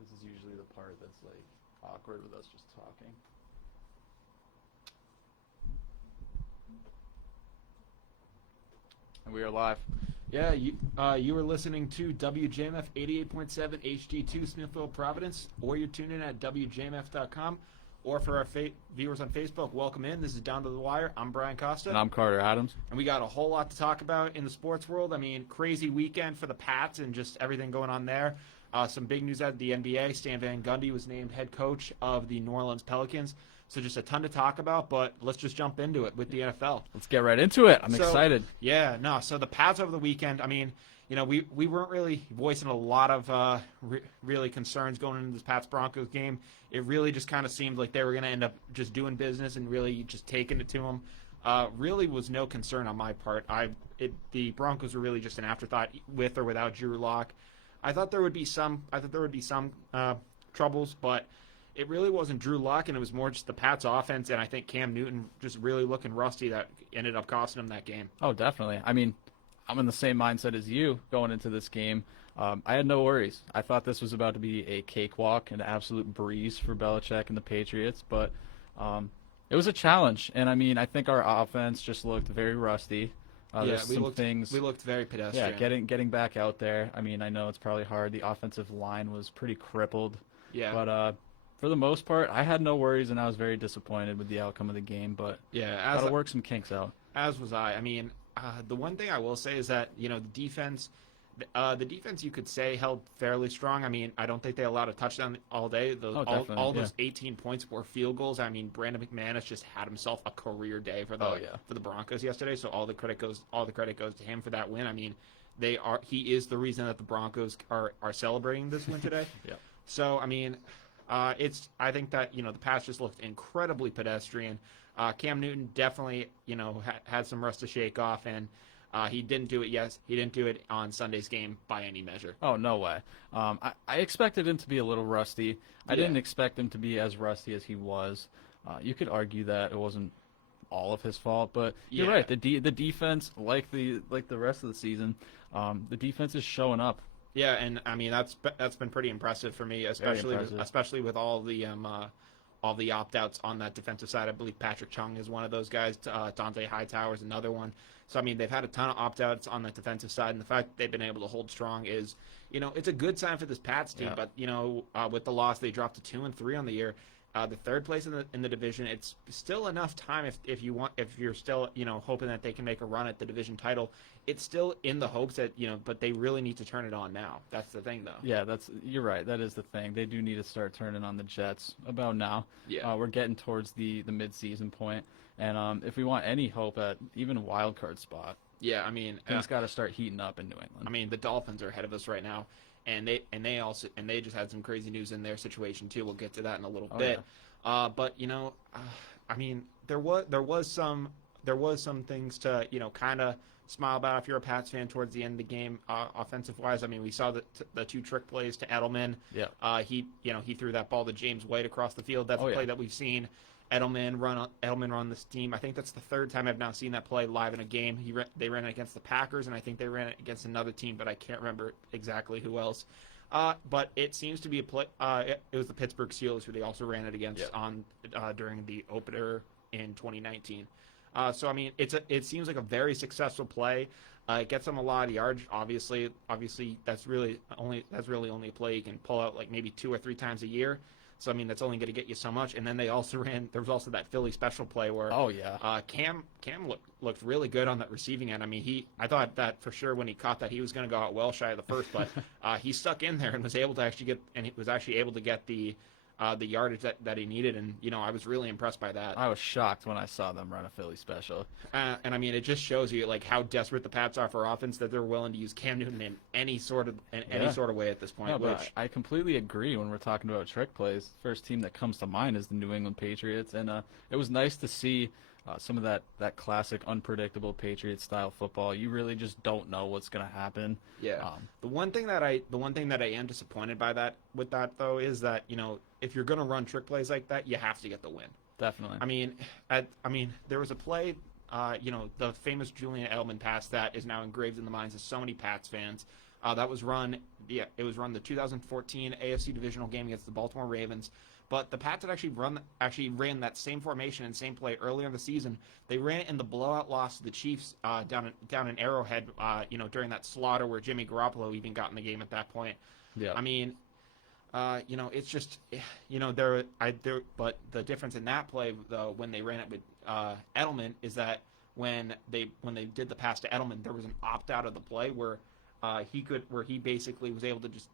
This is usually the part that's like awkward with us just talking. And we are live. Yeah, you were listening to WJMF 88.7 HD2 Smithville, Providence, or you're tuned in at WJMF.com. Or for our viewers on Facebook, welcome in. This is Down to the Wire. I'm Brian Costa. And I'm Carter Adams. And we got a whole lot to talk about in the sports world. I mean, crazy weekend for the Pats and just everything going on there. Some big news out of the NBA. Stan Van Gundy was named head coach of the New Orleans Pelicans. So just a ton to talk about, but let's just jump into it with the NFL. Let's get right into it. I'm excited. Yeah, no. So the Pats over the weekend, I mean, you know, we weren't really voicing a lot of really concerns going into this Pats-Broncos game. It really just kind of seemed like they were going to end up just doing business and really just taking it to them. Really was no concern on my part. The Broncos were really just an afterthought with or without Drew Lock. I thought there would be some troubles, but it really wasn't Drew Lock, and it was more just the Pats offense, and I think Cam Newton just really looking rusty that ended up costing him that game. Oh, definitely. I mean, I'm in the same mindset as you going into this game. I had no worries. I thought this was about to be a cakewalk, an absolute breeze for Belichick and the Patriots, but it was a challenge. And, I mean, I think our offense just looked very rusty. We looked very pedestrian. Yeah, getting back out there. I mean, I know it's probably hard. The offensive line was pretty crippled. Yeah. But for the most part, I had no worries, and I was very disappointed with the outcome of the game. But got to work some kinks out. As was I. I mean, the one thing I will say is that, you know, the defense you could say held fairly strong. I mean, I don't think they allowed a touchdown all day. All those 18 points were field goals. I mean, Brandon McManus just had himself a career day for the Broncos yesterday. So all the credit goes to him for that win. I mean, he is the reason that the Broncos are celebrating this win today. Yeah. So I mean, I think that, you know, the Pats just looked incredibly pedestrian. Cam Newton definitely, you know, had some rust to shake off, and he didn't do it. He didn't do it on Sunday's game by any measure. Oh, no way. I expected him to be a little rusty. I didn't expect him to be as rusty as he was. You could argue that it wasn't all of his fault, but you're right. The defense, like the rest of the season, the defense is showing up. Yeah, and I mean that's been pretty impressive for me, especially with all the opt-outs on that defensive side. I believe Patrick Chung is one of those guys. Dante Hightower is another one. So, I mean, they've had a ton of opt-outs on the defensive side, and the fact that they've been able to hold strong is, you know, it's a good sign for this Pats team. Yeah. But, you know, with the loss, they dropped to 2-3 on the year. The third place in the division, it's still enough time if you're still, you know, hoping that they can make a run at the division title. It's still in the hopes that, you know, but they really need to turn it on now. That's the thing, though. Yeah, you're right. That is the thing. They do need to start turning on the Jets about now. Yeah. We're getting towards the mid-season point, and if we want any hope at even a wild card spot, yeah, I mean, things got to start heating up in New England. I mean, the Dolphins are ahead of us right now. And they just had some crazy news in their situation too. We'll get to that in a little bit. Yeah. But you know, I mean, there was some things to, you know, kind of smile about if you're a Pats fan towards the end of the game, offensive wise. I mean, we saw the two trick plays to Edelman. Yeah. He threw that ball to James White across the field. That's a play that we've seen Edelman run this team. I think that's the third time I've now seen that play live in a game. They ran it against the Packers, and I think they ran it against another team, but I can't remember exactly who else. But it seems to be a play. It was the Pittsburgh Steelers who they also ran it against during the opener in 2019. So I mean, it seems like a very successful play. It gets them a lot of yards. Obviously, that's really only a play you can pull out like maybe 2 or 3 times a year. So, I mean, that's only going to get you so much. And then there was also that Philly special play where Cam looked really good on that receiving end. I mean, I thought that for sure when he caught that he was going to go out well shy of the first, but he stuck in there and was able to actually get the yardage that he needed. And, you know, I was really impressed by that. I was shocked when I saw them run a Philly special. And I mean, it just shows you like how desperate the Pats are for offense that they're willing to use Cam Newton in any sort of way at this point. No, but I completely agree when we're talking about trick plays. First team that comes to mind is the New England Patriots, and it was nice to see some of that classic unpredictable Patriots style football. You really just don't know what's going to happen. Yeah. The one thing that I am disappointed by with that though is that, you know, if you're going to run trick plays like that, you have to get the win. Definitely. I mean, there was a play the famous Julian Edelman pass that is now engraved in the minds of so many Pats fans. That was run, it was run the 2014 AFC divisional game against the Baltimore Ravens. But the Pats had actually ran that same formation and same play earlier in the season. They ran it in the blowout loss to the Chiefs down in Arrowhead, during that slaughter where Jimmy Garoppolo even got in the game at that point. Yeah. I mean, it's just, but the difference in that play though, when they ran it with Edelman, is that when they did the pass to Edelman, there was an opt out of the play where he basically was able to just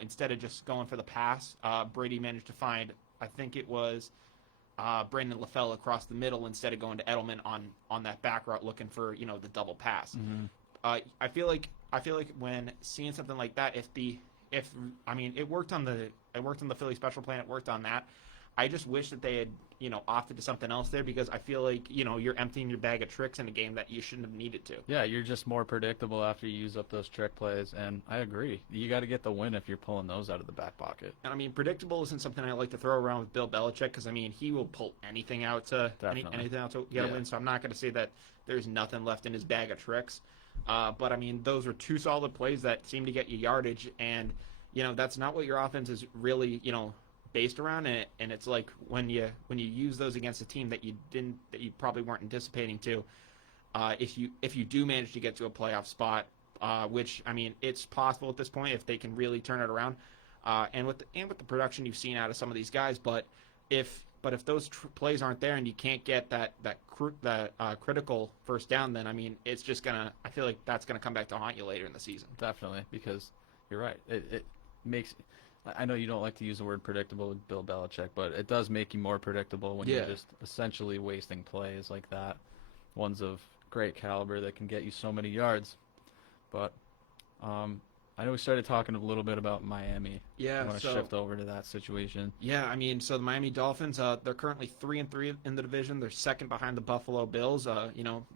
instead of just going for the pass, Brady managed to find, I think it was Brandon LaFell across the middle instead of going to Edelman on that back route looking for the double pass. Mm-hmm. I feel like when seeing something like that, it worked on the Philly special plan, it worked on that. I just wish that they had opted to something else there, because I feel like you're emptying your bag of tricks in a game that you shouldn't have needed to. Yeah, you're just more predictable after you use up those trick plays, and I agree. You got to get the win if you're pulling those out of the back pocket. And I mean, predictable isn't something I like to throw around with Bill Belichick, because I mean he will pull anything out to get a win. So I'm not going to say that there's nothing left in his bag of tricks. But I mean, those are two solid plays that seem to get you yardage, and that's not what your offense is really based around. And it's like when you use those against a team that you probably weren't anticipating to, if you do manage to get to a playoff spot, which I mean it's possible at this point if they can really turn it around, and with the production you've seen out of some of these guys, but if those plays aren't there and you can't get that critical first down, then I mean it's just I feel like that's gonna come back to haunt you later in the season. Definitely, because you're right. It makes. I know you don't like to use the word predictable with Bill Belichick, but it does make you more predictable when you're just essentially wasting plays like that. Ones of great caliber that can get you so many yards. But I know we started talking a little bit about Miami. Yeah, I want to shift over to that situation. Yeah, I mean, so the Miami Dolphins, they're currently 3-3 in the division. They're second behind the Buffalo Bills.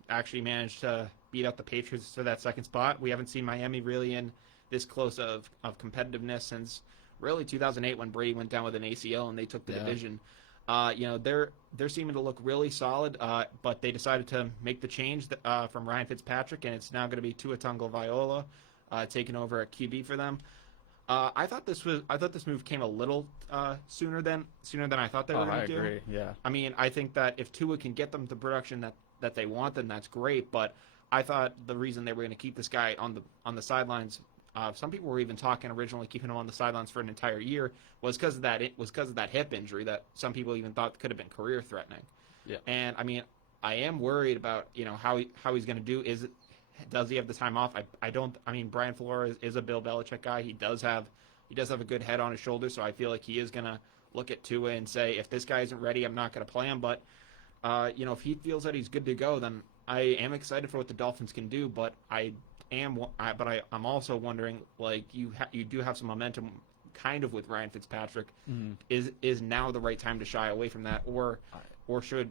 Actually managed to beat out the Patriots to that second spot. We haven't seen Miami really in this close of competitiveness since really 2008 when Brady went down with an ACL and they took the division. They're seeming to look really solid, but they decided to make the change from Ryan Fitzpatrick, and it's now going to be Tua Tagovailoa taking over at QB for them. I thought this move came a little sooner than I thought they were going to do. I agree. Yeah. I mean, I think that if Tua can get them the production that they want, then that's great. But I thought the reason they were going to keep this guy on the sidelines, some people were even talking originally keeping him on the sidelines for an entire year, was because of that hip injury that some people even thought could have been career threatening. Yeah. And I mean, I am worried about how he's going to do. Does he have the time off? I mean, Brian Flores is a Bill Belichick guy. He does have a good head on his shoulders, so I feel like he is going to look at Tua and say, if this guy isn't ready, I'm not going to play him. But if he feels that he's good to go, then I am excited for what the Dolphins can do. But I'm also wondering, like, you do have some momentum kind of with Ryan Fitzpatrick. Mm-hmm. Is now the right time to shy away from that, or should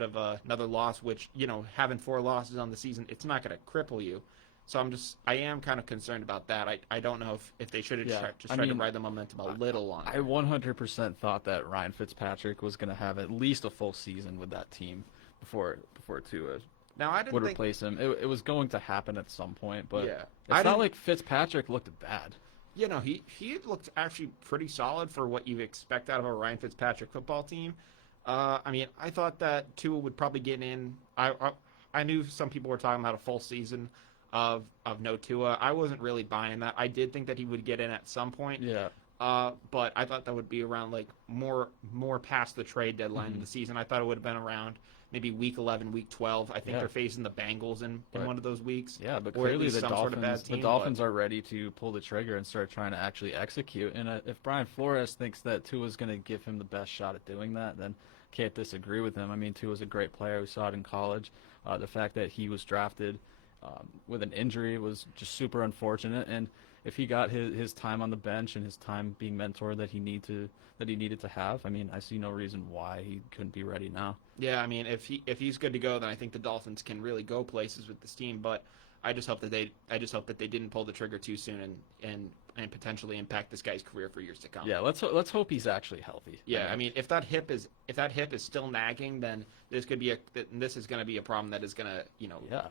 have another loss, which having 4 losses on the season, it's not going to cripple you. So I am kind of concerned about that. I don't know if they should have tried to ride the momentum a little longer. I 100% thought that Ryan Fitzpatrick was going to have at least a full season with that team before Tua would replace him. It was going to happen at some point, but it's not like Fitzpatrick looked bad. He looked actually pretty solid for what you expect out of a Ryan Fitzpatrick football team. I mean, I thought that Tua would probably get in. I knew some people were talking about a full season of no Tua. I wasn't really buying that. I did think that he would get in at some point. Yeah. But I thought that would be around like more past the trade deadline of the season. I thought it would have been around maybe week 11, week 12. I think they're facing the Bengals in one of those weeks. Yeah, but clearly the Dolphins are ready to pull the trigger and start trying to actually execute. And if Brian Flores thinks that Tua's going to give him the best shot at doing that, then can't disagree with him. I mean, Tua's a great player. We saw it in college. The fact that he was drafted with an injury was just super unfortunate. And if he got his time on the bench and his time being mentored that he needed to have, I mean, I see no reason why he couldn't be ready now. Yeah, I mean, if he's good to go, then I think the Dolphins can really go places with this team. But I just hope that they didn't pull the trigger too soon and potentially impact this guy's career for years to come. Yeah, let's hope he's actually healthy. Yeah, I mean, if that hip is still nagging, then this is going to be a problem that is going to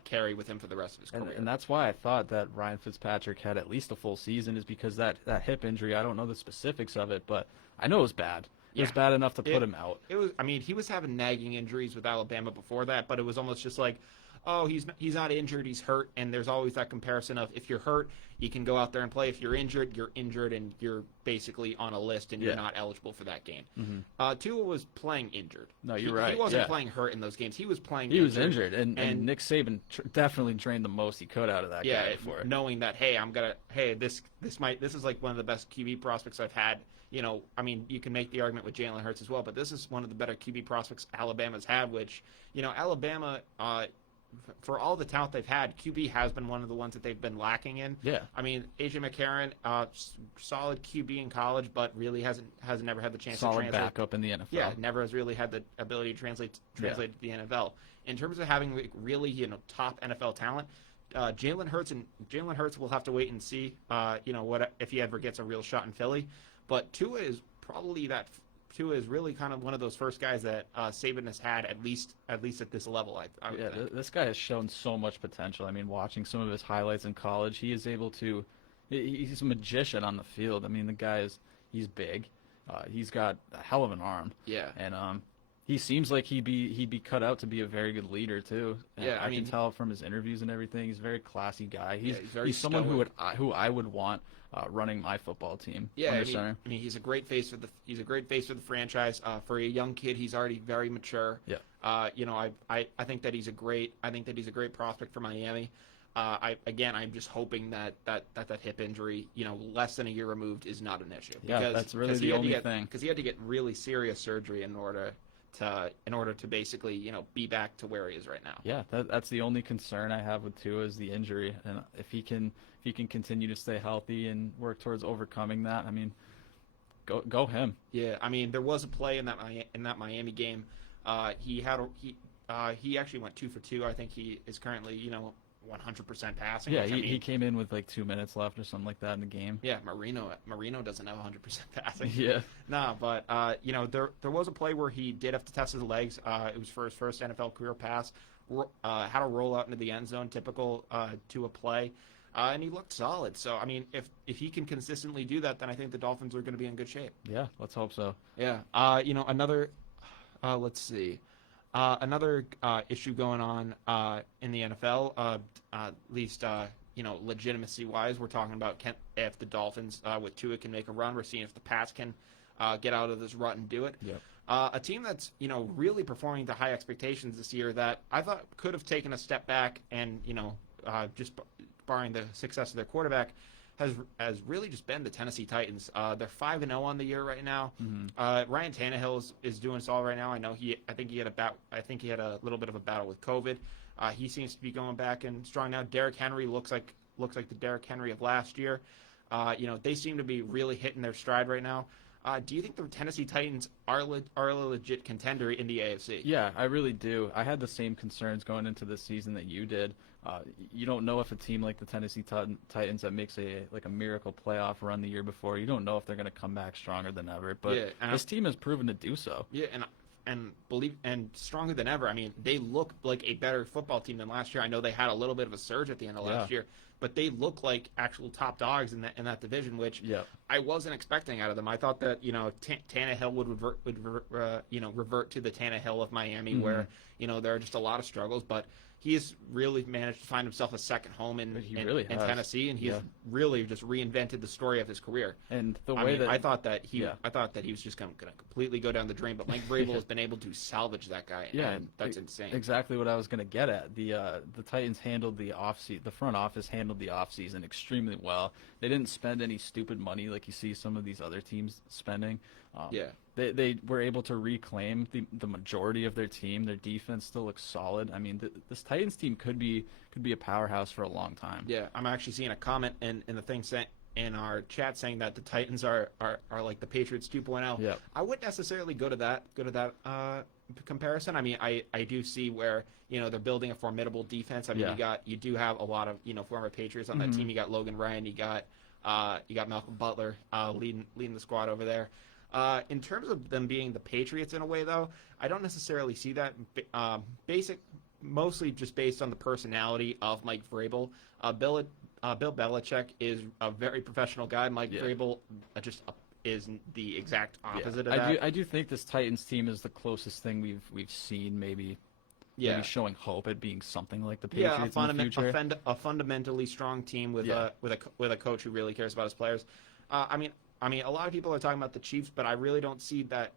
carry with him for the rest of his career. And that's why I thought that Ryan Fitzpatrick had at least a full season, is because that hip injury, I don't know the specifics of it, but I know it was bad. It was bad enough to put him out. It was. I mean, he was having nagging injuries with Alabama before that, but it was almost just like, oh, he's not injured, he's hurt, and there's always that comparison of, if you're hurt, you can go out there and play. If you're injured, and you're basically on a list and you're not eligible for that game. Mm-hmm. Tua was playing injured. No, you're right. He wasn't playing hurt in those games. He was playing. He was injured, and Nick Saban definitely drained the most he could out of that guy before. Knowing that, this is like one of the best QB prospects I've had. I mean, you can make the argument with Jalen Hurts as well, but this is one of the better QB prospects Alabama's had, which, Alabama, for all the talent they've had, QB has been one of the ones that they've been lacking in. Yeah. I mean, A.J. McCarron, solid QB in college, but really has never had the chance to translate. Solid backup in the NFL. Yeah, never has really had the ability to translate to the NFL. In terms of having really, top NFL talent, Jalen Hurts will have to wait and see, what if he ever gets a real shot in Philly. But Tua is really kind of one of those first guys that Saban has had at least at this level. I would think. This guy has shown so much potential. I mean, watching some of his highlights in college, he is able to. He's a magician on the field. I mean, the guy he's big. He's got a hell of an arm. Yeah. And he seems like he'd be cut out to be a very good leader too. And yeah, I can tell from his interviews and everything. He's a very classy guy. He's someone stoic. who I would want running my football team. Yeah, under center. I mean, he's a great face for the franchise. For a young kid, he's already very mature. Yeah. I think that he's a great prospect for Miami. I'm just hoping that hip injury, less than a year removed, is not an issue. Yeah, that's really the only thing. Because he had to get really serious surgery in order to basically, be back to where he is right now. Yeah, that's the only concern I have with Tua, is the injury, and if he can continue to stay healthy and work towards overcoming that, I mean, go him. Yeah, I mean, there was a play in that Miami game. He actually went 2 for 2. I think he is currently 100% passing. Yeah, he came in with like 2 minutes left or something like that in the game. Yeah, Marino doesn't have 100% passing. Yeah. No, but there was a play where he did have to test his legs. It was for his first NFL career pass. Had a roll out into the end zone, typical to a play. And he looked solid. So, I mean, if he can consistently do that, then I think the Dolphins are going to be in good shape. Yeah, let's hope so. Yeah. Let's see. Another issue going on in the NFL, at least, legitimacy-wise, we're talking about if the Dolphins with Tua can make a run. We're seeing if the Pats can get out of this rut and do it. Yep. A team that's, really performing to high expectations this year that I thought could have taken a step back and, just barring the success of their quarterback, has really just been the Tennessee Titans. They're 5-0 on the year right now. Mm-hmm. Ryan Tannehill is doing solid right now. I think he had a little bit of a battle with COVID. He seems to be going back and strong now. Derrick Henry looks like the Derrick Henry of last year. They seem to be really hitting their stride right now. Do you think the Tennessee Titans are a legit contender in the AFC? Yeah, I really do. I had the same concerns going into this season that you did. You don't know if a team like the Tennessee Titans that makes a miracle playoff run the year before, you don't know if they're going to come back stronger than ever. But this team has proven to do so. Yeah, and stronger than ever. I mean, they look like a better football team than last year. I know they had a little bit of a surge at the end of last year, but they look like actual top dogs in that division, which I wasn't expecting out of them. I thought that Tannehill would revert to the Tannehill of Miami, mm-hmm. where there are just a lot of struggles, but he has really managed to find himself a second home in Tennessee, and he's really just reinvented the story of his career. And I thought that he was just going to completely go down the drain, but Mike Vrabel has been able to salvage that guy. Yeah, and that's insane. Exactly what I was going to get at. The Titans handled the front office handled the offseason extremely well. They didn't spend any stupid money like you see some of these other teams spending. They were able to reclaim the majority of their team. Their defense still looks solid. I mean, this Titans team could be a powerhouse for a long time. Yeah, I'm actually seeing a comment in the thing in our chat saying that the Titans are like the Patriots 2.0. Yeah. I wouldn't necessarily go to that comparison. I mean, I do see where they're building a formidable defense. I mean, you do have a lot of former Patriots on that team. You got Logan Ryan, you got Malcolm Butler leading the squad over there. In terms of them being the Patriots in a way, though, I don't necessarily see that. Mostly just based on the personality of Mike Vrabel. Bill Belichick is a very professional guy. Mike Vrabel just is the exact opposite of that. I do think this Titans team is the closest thing we've seen, maybe showing hope at being something like the Patriots in the future. A fundamentally strong team with a coach who really cares about his players. I mean, a lot of people are talking about the Chiefs, but I really don't see that.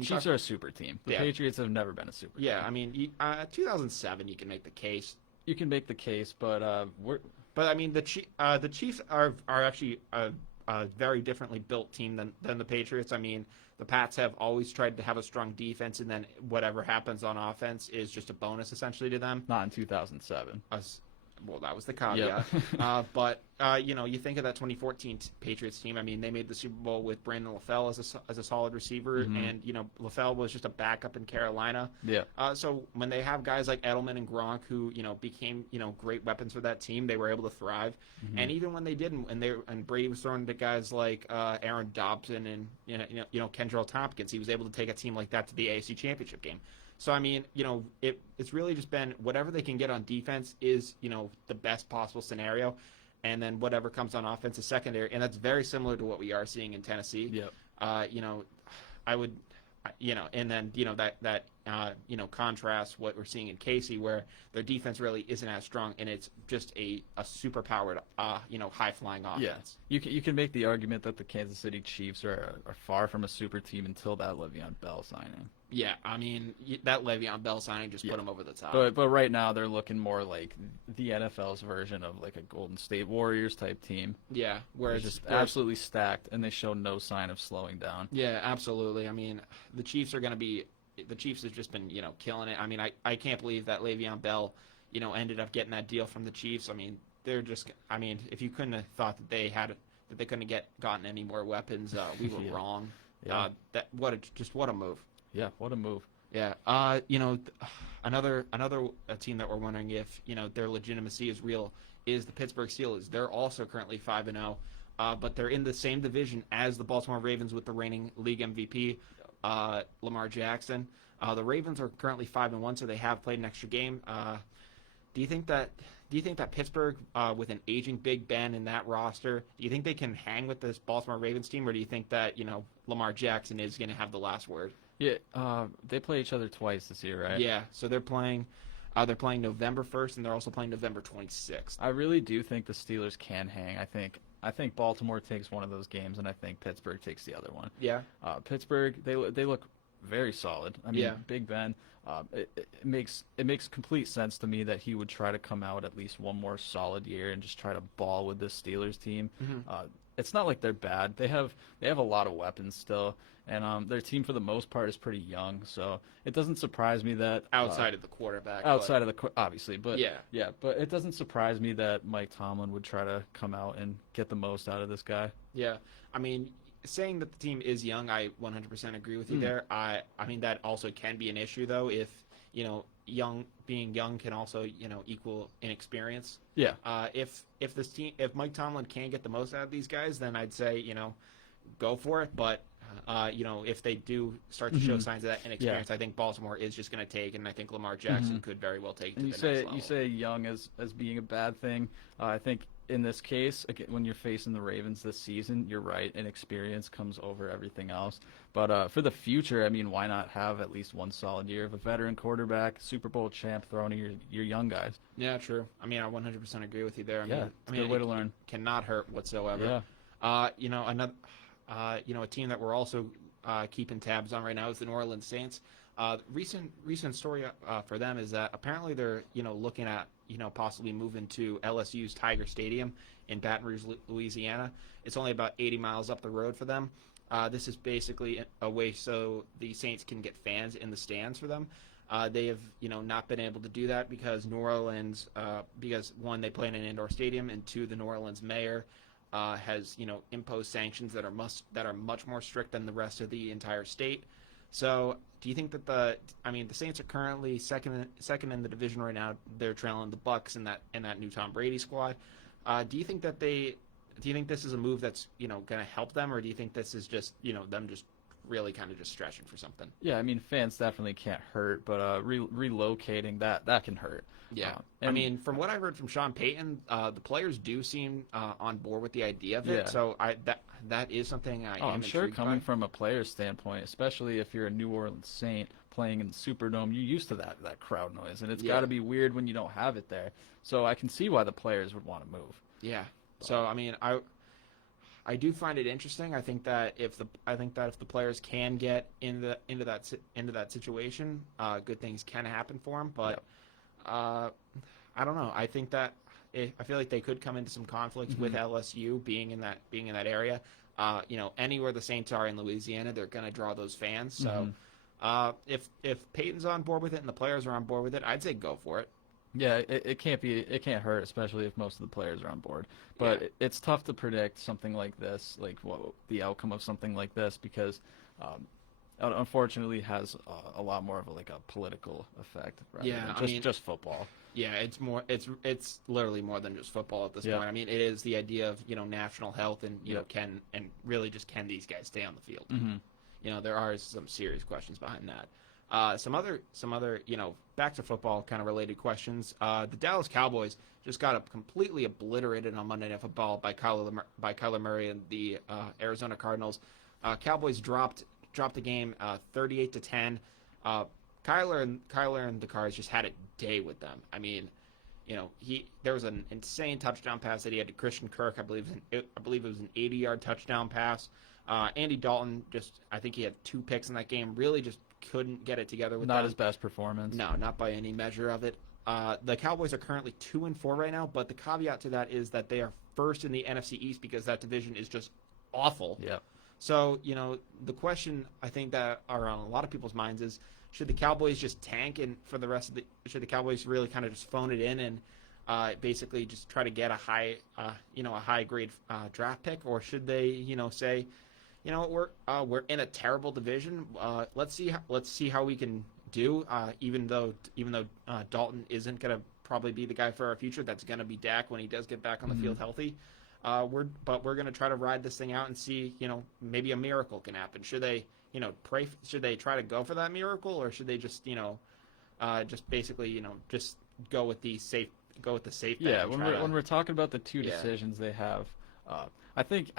Chiefs are a super team. The Patriots have never been a super team. Yeah, I mean, 2007, you can make the case. You can make the case, but But I mean, the Chiefs are actually a very differently built team than the Patriots. I mean, the Pats have always tried to have a strong defense, and then whatever happens on offense is just a bonus essentially to them. Not in 2007. Well, that was the caveat. Yep. But you think of that 2014 Patriots team. I mean, they made the Super Bowl with Brandon LaFell as a solid receiver, and LaFell was just a backup in Carolina. Yeah. So when they have guys like Edelman and Gronk who became great weapons for that team, they were able to thrive. And even when they didn't, and Brady was throwing to guys like Aaron Dobson and Kendrell Tompkins, he was able to take a team like that to the AFC Championship game. So, I mean, it's really just been whatever they can get on defense is, the best possible scenario. And then whatever comes on offense is secondary. And that's very similar to what we are seeing in Tennessee. Yep. I would, and then, that contrast what we're seeing in Casey where their defense really isn't as strong and it's just a super powered, high-flying offense. Yeah. You can make the argument that the Kansas City Chiefs are far from a super team until that Le'Veon Bell signing. Yeah, I mean, that Le'Veon Bell signing just put them over the top. But right now they're looking more like the NFL's version of like a Golden State Warriors type team. Yeah, where it's just absolutely stacked and they show no sign of slowing down. Yeah, absolutely. I mean, the Chiefs have just been, killing it. I mean, I can't believe that Le'Veon Bell, ended up getting that deal from the Chiefs. I mean, if you couldn't have thought that they couldn't have gotten any more weapons, we were wrong. Yeah. What a move. Yeah, what a move. Yeah. Another team that we're wondering if, their legitimacy is real is the Pittsburgh Steelers. They're also currently 5-0, but they're in the same division as the Baltimore Ravens with the reigning league MVP, Lamar Jackson. The Ravens are currently 5-1, so they have played an extra game. Do you think that Pittsburgh, with an aging Big Ben in that roster, do you think they can hang with this Baltimore Ravens team, or do you think that Lamar Jackson is going to have the last word? Yeah, they play each other twice this year, right? Yeah, so they're playing November 1st, and they're also playing November 26th. I really do think the Steelers can hang. I think Baltimore takes one of those games, and I think Pittsburgh takes the other one. Yeah. Pittsburgh, they look very solid. I mean, Big Ben. It makes complete sense to me that he would try to come out at least one more solid year and just try to ball with this Steelers team. It's not like they're bad. They have a lot of weapons still, and their team for the most part is pretty young. So it doesn't surprise me that outside of the quarterback, obviously, but but it doesn't surprise me that Mike Tomlin would try to come out and get the most out of this guy. Yeah, I mean, saying that the team is young, I 100% agree with you there. I mean that also can be an issue though if being young can also equal inexperience. Yeah. If if Mike Tomlin can get the most out of these guys, then I'd say go for it. But if they do start to show signs of that inexperience, I think Baltimore is just going to take, and I think Lamar Jackson could very well take it to the next level. You say young as being a bad thing. I think in this case, again, when you're facing the Ravens this season, you're right. Inexperience comes over everything else. But for the future, I mean, why not have at least one solid year of a veteran quarterback, Super Bowl champ, throwing your young guys? Yeah, true. I mean, I 100% agree with you there. It's a good way to learn. Cannot hurt whatsoever. Yeah. A team that we're also keeping tabs on right now is the New Orleans Saints. Recent story for them is that apparently they're looking at possibly moving to LSU's Tiger Stadium in Baton Rouge, Louisiana. It's only about 80 miles up the road for them. This is basically a way so the Saints can get fans in the stands for them. They have not been able to do that because New Orleans, because one, they play in an indoor stadium, and two, the New Orleans mayor has imposed sanctions that are much more strict than the rest of the entire state. So do you think that the Saints are currently second in the division right now? They're trailing the Bucks in that new Tom Brady squad. Do you think this is a move that's going to help them, or do you think this is just them just really kind of just stretching for something? Yeah, I mean, fans definitely can't hurt, but relocating that can hurt. Yeah, from what I heard from Sean Payton, the players do seem on board with the idea of it. Yeah. So that is something I'm sure coming by. from a player's standpoint, especially if you're a New Orleans Saint playing in the Superdome, you're used to that crowd noise, and it's got to be weird when you don't have it there. So I can see why the players would want to move. Yeah. So I do find it interesting. I think that if the players can get into that situation, good things can happen for them. But I don't know. I think that I feel like they could come into some conflicts with LSU being in that area. Anywhere the Saints are in Louisiana, they're going to draw those fans. So if Peyton's on board with it and the players are on board with it, I'd say go for it. Yeah, it can't hurt, especially if most of the players are on board. But it's tough to predict something like this, like the outcome of something like this, because unfortunately has a lot more of a political effect rather than just football. Yeah, it's literally more than just football at this point. I mean, it is the idea of national health and can these guys stay on the field? There are some serious questions behind that. Some other back to football kind of related questions. The Dallas Cowboys just got completely obliterated on Monday Night Football by Kyler Murray and the Arizona Cardinals. Cowboys dropped the game 38-10. Kyler and the Cards just had a day with them. I mean, there was an insane touchdown pass that he had to Christian Kirk. I believe it was an 80-yard touchdown pass. Andy Dalton I think he had 2 picks in that game. Really just couldn't get it together with not his best performance. No, not by any measure of it. The Cowboys are currently 2-4 right now, but the caveat to that is that they are first in the NFC East because that division is just awful. Yeah. So, the question I think that are on a lot of people's minds is, should the Cowboys just tank and should the Cowboys really kind of just phone it in and basically just try to get a high grade draft pick, or should they, say, we're in a terrible division. Let's see how we can do. Even though Dalton isn't going to probably be the guy for our future, that's going to be Dak when he does get back on the field healthy. We're going to try to ride this thing out and see, maybe a miracle can happen. Should they, pray? Should they try to go for that miracle, or should they just, just basically, just go with the safe bet? Yeah, when we're talking about the two decisions they have, I think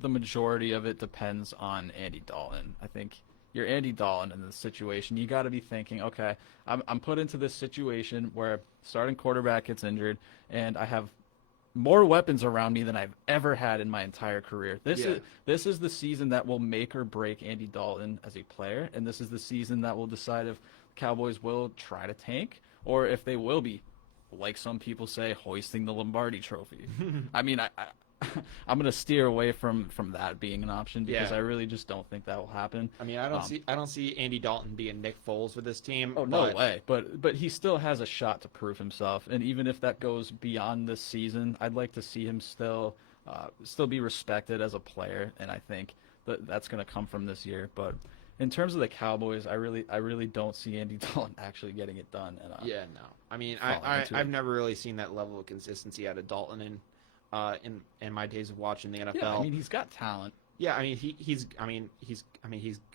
the majority of it depends on Andy Dalton. I think you're Andy Dalton in this situation. You got to be thinking, okay, I'm put into this situation where starting quarterback gets injured, and I have more weapons around me than I've ever had in my entire career. This is the season that will make or break Andy Dalton as a player, and this is the season that will decide if Cowboys will try to tank or if they will be, like some people say, hoisting the Lombardi Trophy. I mean, I'm going to steer away from that being an option because I really just don't think that will happen. I mean, I don't see Andy Dalton being Nick Foles with this team. Oh, no way. But he still has a shot to prove himself. And even if that goes beyond this season, I'd like to see him still be respected as a player. And I think that's going to come from this year. But in terms of the Cowboys, I really don't see Andy Dalton actually getting it done. And, no. I mean, I've never really seen that level of consistency out of Dalton in my days of watching the NFL. Yeah, I mean, he's got talent. Yeah, I mean, he's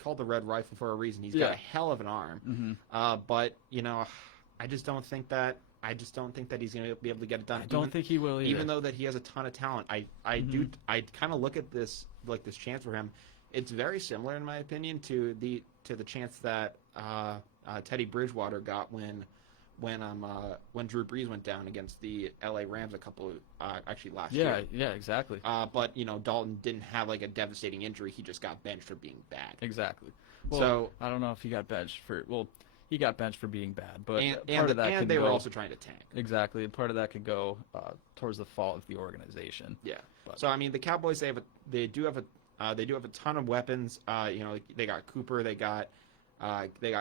called the Red Rifle for a reason. He's got a hell of an arm. But I just don't think that he's going to be able to get it done. I don't think he will either. Even though that he has a ton of talent, I kind of look at this like this chance for him. It's very similar, in my opinion, to the chance that Teddy Bridgewater got when Drew Brees went down against the LA Rams last year. Yeah, exactly. But Dalton didn't have like a devastating injury. He just got benched for being bad. Exactly. Well, so I don't know if he got benched for he got benched for being bad, but they were also trying to tank. Exactly. Part of that could go towards the fault of the organization. Yeah. So I mean, the Cowboys they do have a ton of weapons. They got Cooper, they got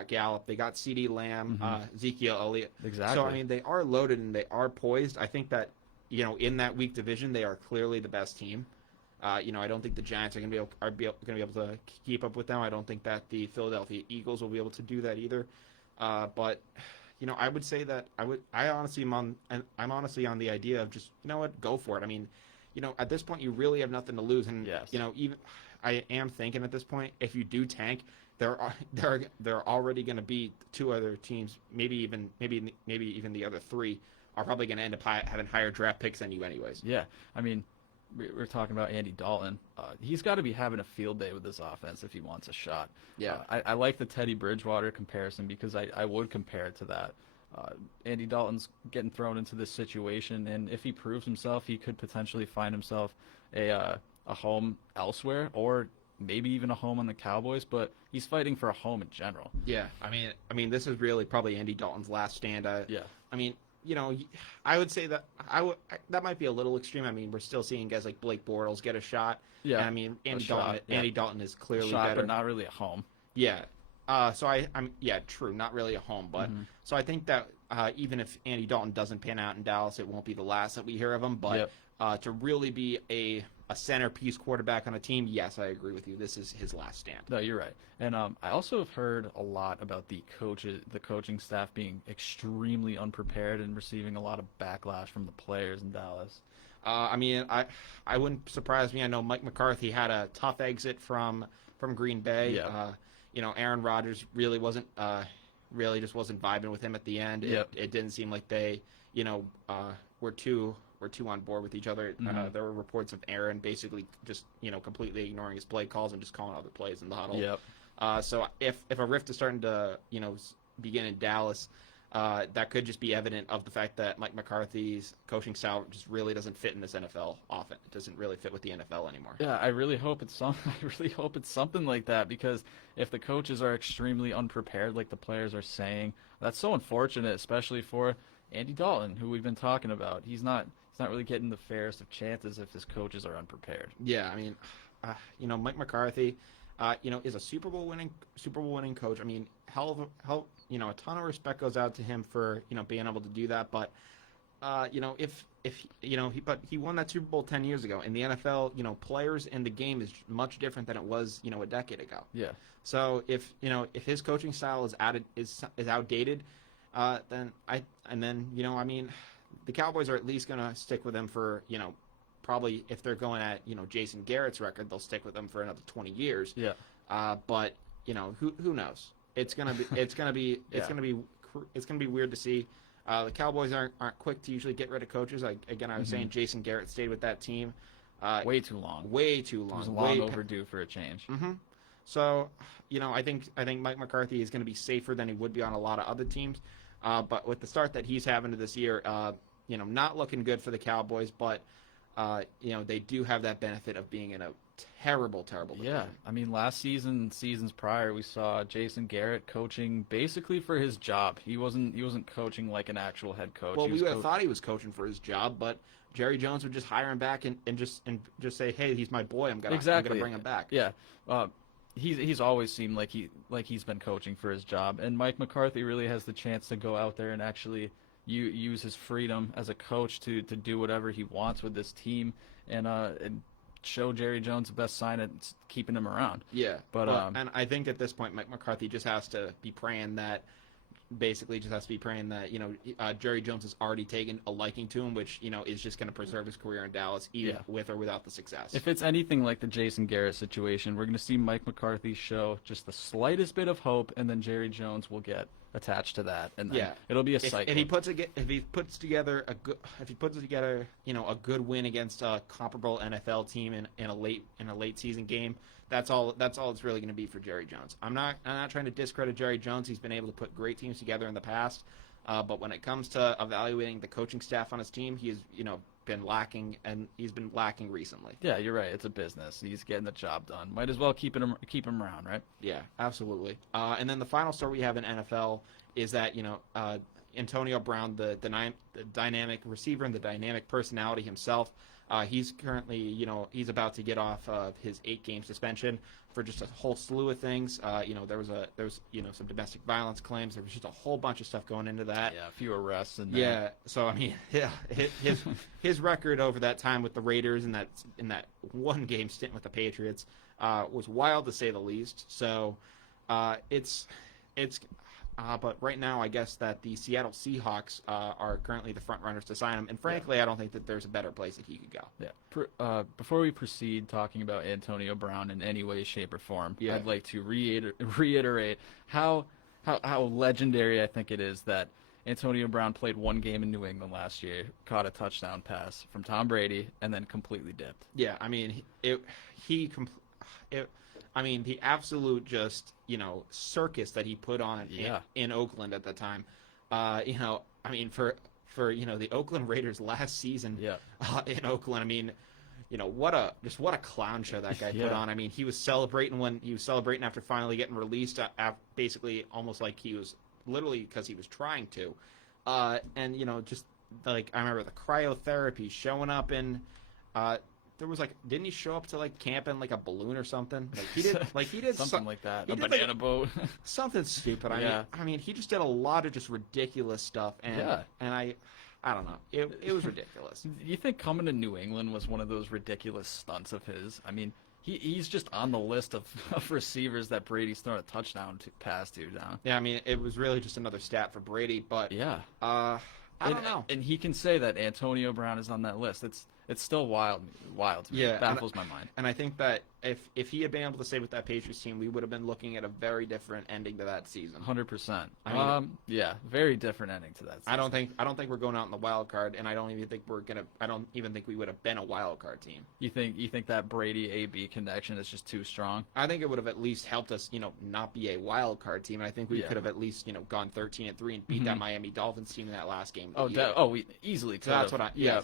Gallup, they got CeeDee Lamb, Ezekiel Elliott. Exactly. So I mean, they are loaded and they are poised. I think that in that weak division, they are clearly the best team. I don't think the Giants are going to be able to keep up with them. I don't think that the Philadelphia Eagles will be able to do that either. But I would say that I'm honestly on the idea of just, go for it. I mean, at this point you really have nothing to lose, and Yes. even I am thinking at this point, if you do tank, there are already going to be two other teams, maybe even the other three are probably going to end up having higher draft picks than you anyways. Yeah, I mean, we're talking about Andy Dalton. He's got to be having a field day with this offense if he wants a shot. Yeah. I like the Teddy Bridgewater comparison because I would compare it to that. Andy Dalton's getting thrown into this situation, and if he proves himself, he could potentially find himself a home elsewhere, or maybe even a home on the Cowboys. But he's fighting for a home in general. Yeah, I mean, this is really probably Andy Dalton's last stand. Yeah. I mean, I would say that that might be a little extreme. I mean, we're still seeing guys like Blake Bortles get a shot. Yeah. And I mean, Andy Dalton is clearly shot, better, but not really a home. Yeah. So I'm true, not really a home, but so I think that even if Andy Dalton doesn't pan out in Dallas, it won't be the last that we hear of him. But to really be a centerpiece quarterback on a team, yes, I agree with you. This is his last stand. No, you're right. And I also have heard a lot about the coaching staff being extremely unprepared and receiving a lot of backlash from the players in Dallas. I mean, I wouldn't surprise me. I know Mike McCarthy had a tough exit from Green Bay. Yeah. Aaron Rodgers really just wasn't vibing with him at the end. It didn't seem like they, were too on board with each other. There were reports of Aaron basically just, completely ignoring his play calls and just calling other plays in the huddle. Yep. So if a rift is starting to, begin in Dallas, that could just be evident of the fact that Mike McCarthy's coaching style just really doesn't fit in this NFL offense. It doesn't really fit with the NFL anymore. Yeah, I really hope it's something like that, because if the coaches are extremely unprepared, like the players are saying, that's so unfortunate, especially for Andy Dalton, who we've been talking about. He's not really getting the fairest of chances if his coaches are unprepared. Yeah, I mean, Mike McCarthy, is a Super Bowl winning coach. I mean, a ton of respect goes out to him for, being able to do that. But, he won that Super Bowl 10 years ago. In the NFL, players in the game is much different than it was, a decade ago. Yeah. So if his coaching style is outdated, then the Cowboys are at least going to stick with him for, probably if they're going at, Jason Garrett's record, they'll stick with him for another 20 years. Yeah. But who knows? It's gonna be weird to see. The Cowboys aren't quick to usually get rid of coaches. I was saying Jason Garrett stayed with that team way too long. Way too long. It was long overdue for a change. Mm-hmm. So, I think Mike McCarthy is going to be safer than he would be on a lot of other teams. But with the start that he's having to this year, not looking good for the Cowboys. But they do have that benefit of being in a terrible division. Yeah, I mean, last seasons prior, we saw Jason Garrett coaching basically for his job. He wasn't coaching like an actual head coach. Well, we would have thought he was coaching for his job, but Jerry Jones would just hire him back and just say, "Hey, he's my boy. I'm gonna bring him back." Yeah, he's always seemed like he's been coaching for his job, and Mike McCarthy really has the chance to go out there and actually use his freedom as a coach to do whatever he wants with this team, and show Jerry Jones the best sign at keeping him around. Yeah, but and I think at this point, Mike McCarthy just has to be praying that Jerry Jones has already taken a liking to him, which is just going to preserve his career in Dallas, either with or without the success. If it's anything like the Jason Garrett situation, we're going to see Mike McCarthy show just the slightest bit of hope, and then Jerry Jones will get attached to that, and then it'll be a cycle. If he puts together a good win against a comparable NFL team in a late season game, that's all it's really going to be for Jerry Jones. I'm not trying to discredit Jerry Jones. He's been able to put great teams together in the past, but when it comes to evaluating the coaching staff on his team, he's been lacking, and he's been lacking recently. Yeah, you're right. It's a business. He's getting the job done. Might as well keep him around, right? Yeah, absolutely. And then the final story we have in NFL is that Antonio Brown, the dynamic receiver and the dynamic personality himself, He's currently, he's about to get off of his 8-game suspension for just a whole slew of things. There was some domestic violence claims. There was just a whole bunch of stuff going into that. Yeah, a few arrests and yeah. So I mean, yeah, his record over that time with the Raiders in that 1-game stint with the Patriots was wild to say the least. So but right now, I guess that the Seattle Seahawks are currently the front runners to sign him. And frankly, I don't think that there's a better place that he could go. Yeah. Before we proceed talking about Antonio Brown in any way, shape, or form, I'd like to reiterate how legendary I think it is that Antonio Brown played 1 game in New England last year, caught a touchdown pass from Tom Brady, and then completely dipped. Yeah, I mean, the absolute just, circus that he put on in Oakland at the time. For the Oakland Raiders last season in Oakland, I mean, what a clown show that guy put on. I mean, he was celebrating after finally getting released, basically almost like he was literally because he was trying to. And just like I remember the cryotherapy showing up in there was didn't he show up to camp in a balloon or something? He did something like that. A banana boat. Something stupid. I mean, he just did a lot of just ridiculous stuff, and I don't know. It was ridiculous. You think coming to New England was one of those ridiculous stunts of his? I mean, he's just on the list of receivers that Brady's thrown a touchdown pass to now. Yeah, I mean, it was really just another stat for Brady, but I don't know. And he can say that Antonio Brown is on that list. It's still wild to me. It baffles my mind. And I think that if he had been able to stay with that Patriots team, we would have been looking at a very different ending to that season. 100%. Very different ending to that season. I don't think we're going out in the wild card, and I don't even think we would have been a wild card team. You think that Brady AB connection is just too strong? I think it would have at least helped us, not be a wild card team. And I think we could have at least, gone 13-3 and beat that Miami Dolphins team in that last game. We easily could. So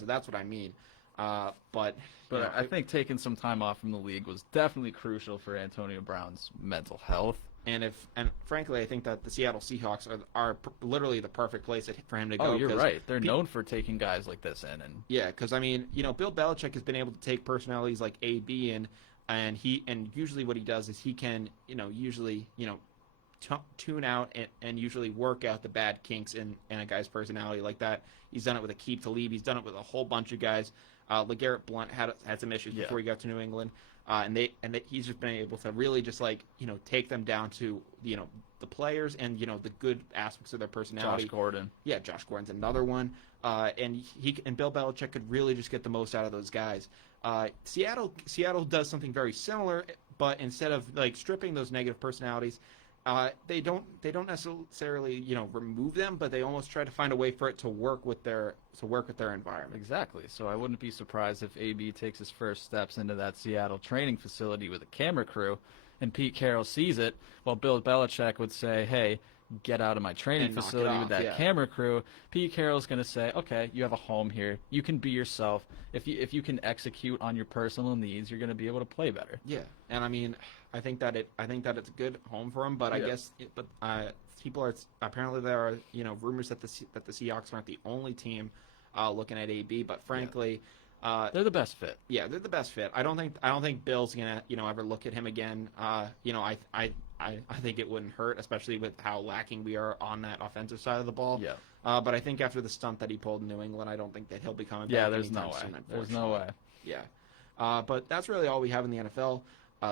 that's what I mean. But I think taking some time off from the league was definitely crucial for Antonio Brown's mental health. And frankly, I think that the Seattle Seahawks are literally the perfect place for him to go. Oh, you're right. They're known for taking guys like this in, because I mean, Bill Belichick has been able to take personalities like AB and usually what he does is he can usually tune out and usually work out the bad kinks in a guy's personality like that. He's done it with Aqib Talib. He's done it with a whole bunch of guys. LeGarrette Blount had some issues before he got to New England, and he's just been able to really just take them down to the players and the good aspects of their personality. Josh Gordon. Yeah, Josh Gordon's another one, and Bill Belichick could really just get the most out of those guys. Seattle does something very similar, but instead of stripping those negative personalities, they don't necessarily remove them, but they almost try to find a way for it to work with their environment. Exactly. So I wouldn't be surprised if AB takes his first steps into that Seattle training facility with a camera crew, and Pete Carroll sees it, while Bill Belichick would say, "Hey, get out of my training facility with that camera crew." Pete Carroll's going to say, "Okay, you have a home here. You can be yourself. If you can execute on your personal needs, you're going to be able to play better." Yeah, and I mean, I think that it's a good home for him. But I guess, people are apparently there are rumors that the Seahawks aren't the only team looking at AB. But frankly, they're the best fit. Yeah, they're the best fit. I don't think Bill's gonna ever look at him again. I think it wouldn't hurt, especially with how lacking we are on that offensive side of the ball. Yeah. But I think after the stunt that he pulled in New England, I don't think that he'll be coming back. Yeah, there's no way. There's no way. Yeah. But that's really all we have in the NFL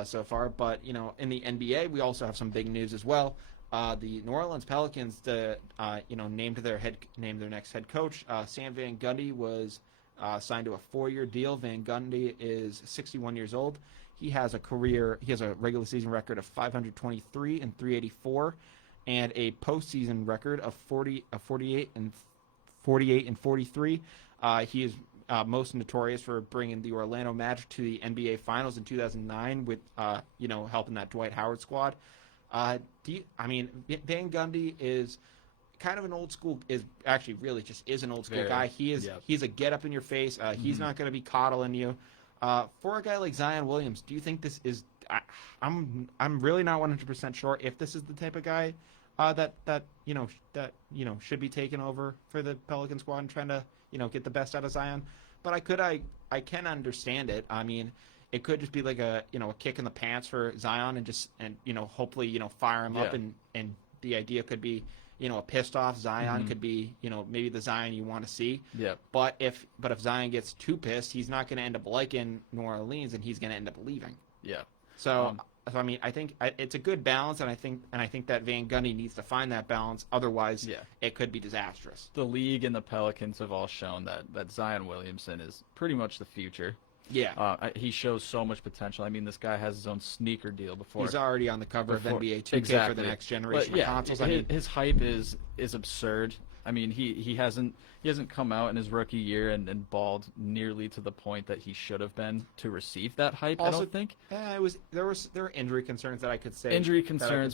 so far. But in the NBA, we also have some big news as well. The New Orleans Pelicans, named their next head coach. Sam Van Gundy was signed to a 4-year deal. Van Gundy is 61 years old. He has a regular season record of 523 and 384, and a postseason record of 48 and 43. He is most notorious for bringing the Orlando Magic to the NBA Finals in 2009 with helping that Dwight Howard squad. Van Gundy is kind of an old school, is actually really just is an old school guy. He's a get up in your face. He's not going to be coddling you. For a guy like Zion Williams, do you think this is? I'm really not 100% sure if this is the type of guy that should be taking over for the Pelican squad and trying to get the best out of Zion. But I I can understand it. I mean, it could just be like a kick in the pants for Zion, and hopefully fire him up, and the idea could be a pissed off Zion could be maybe the Zion you want to see. Yeah. But if Zion gets too pissed, he's not going to end up liking New Orleans, and he's going to end up leaving. Yeah. So I mean, I think it's a good balance, and I think that Van Gundy needs to find that balance. Otherwise, it could be disastrous. The league and the Pelicans have all shown that Zion Williamson is pretty much the future. Yeah. He shows so much potential. I mean, this guy has his own sneaker deal before. He's already on the cover of NBA 2K for the next generation of consoles. His hype is absurd. I mean, he hasn't come out in his rookie year and balled nearly to the point that he should have been to receive that hype. Also, I don't think. There were injury concerns that I could say.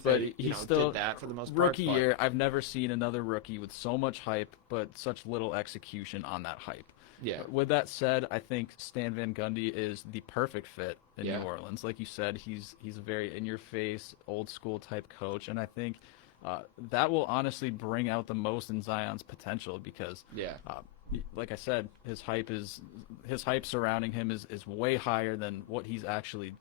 But he still did that for the most part. Rookie year, I've never seen another rookie with so much hype but such little execution on that hype. Yeah. With that said, I think Stan Van Gundy is the perfect fit in New Orleans. Like you said, he's a very in-your-face, old-school type coach, and I think that will honestly bring out the most in Zion's potential because, like I said, his hype surrounding him is way higher than what he's actually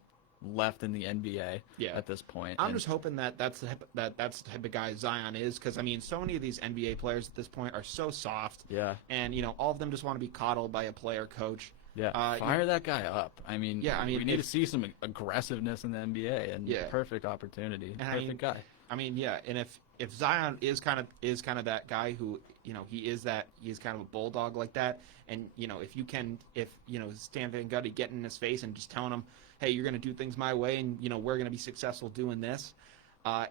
left in the NBA at this point. I'm just hoping that's the type of guy Zion is, because I mean, so many of these NBA players at this point are so soft. Yeah. And all of them just want to be coddled by a player coach. Yeah. Fire that guy up. I mean, we need to see some aggressiveness in the NBA, and perfect opportunity. Perfect guy. I mean, and if Zion is kind of that guy who he's kind of a bulldog like that, and if Stan Van Gundy get in his face and just telling him, hey, you're going to do things my way, and we're going to be successful doing this.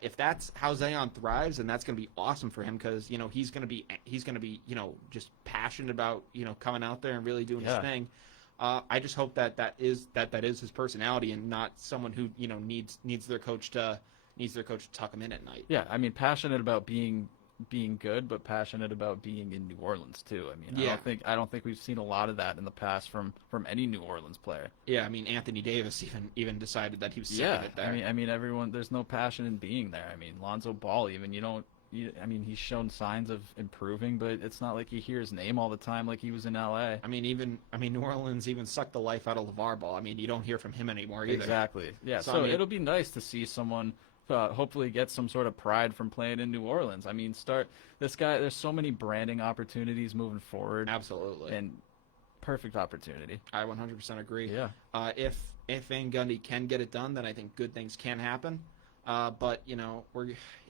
If that's how Zion thrives, and that's going to be awesome for him, because he's going to be just passionate about coming out there and really doing his thing. I just hope that is his personality, and not someone who needs their coach to tuck him in at night. Yeah, I mean, passionate about being good, but passionate about being in New Orleans too. I mean, I don't think we've seen a lot of that in the past from any New Orleans player. Yeah, I mean, Anthony Davis even decided that he was sick of it there. I mean, everyone. There's no passion in being there. I mean, Lonzo Ball, even I mean, he's shown signs of improving, but it's not like you hear his name all the time like he was in LA. I mean, New Orleans even sucked the life out of LeVar Ball. I mean, you don't hear from him anymore either. Exactly. Yeah. So it'll be nice to see someone hopefully get some sort of pride from playing in New Orleans. I mean, this guy. There's so many branding opportunities moving forward. Absolutely. And perfect opportunity. I 100% agree. Yeah. If Van Gundy can get it done, then I think good things can happen. But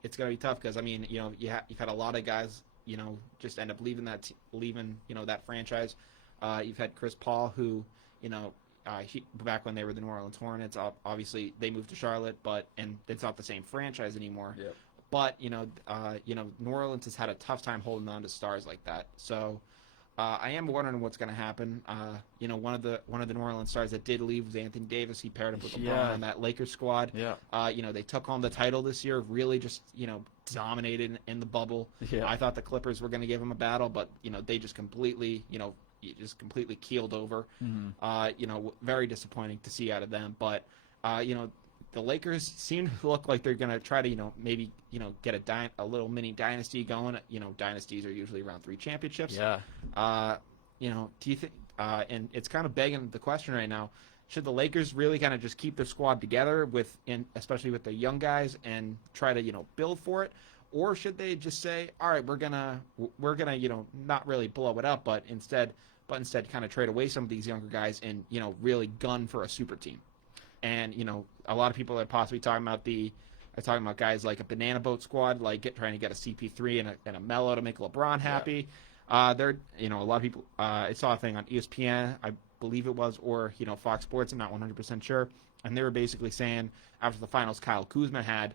it's gonna be tough, because I mean, you've had a lot of guys just end up leaving that franchise. You've had Chris Paul, who back when they were the New Orleans Hornets, obviously they moved to Charlotte, and it's not the same franchise anymore. Yep. But New Orleans has had a tough time holding on to stars like that. So I am wondering what's going to happen. One of the New Orleans stars that did leave was Anthony Davis. He paired up with LeBron on that Lakers squad. Yeah. They took home the title this year. Really just dominated in the bubble. Yeah. I thought the Clippers were going to give him a battle, but they just completely keeled over. Mm-hmm. Very disappointing to see out of them. But the Lakers seem to look like they're going to try to maybe get a little mini dynasty going. Dynasties are usually around 3 championships. Yeah. Do you think? And it's kind of begging the question right now: should the Lakers really kind of just keep their squad together especially with the young guys, and try to build for it? Or should they just say, all right, we're gonna not really blow it up, but instead kind of trade away some of these younger guys and really gun for a super team? And a lot of people are possibly talking about guys like a banana boat squad, like trying to get a CP3 and a Melo to make LeBron happy. They're a lot of people. I saw a thing on ESPN, I believe it was, or Fox Sports. I'm not 100% sure. And they were basically saying after the finals Kyle Kuzma had,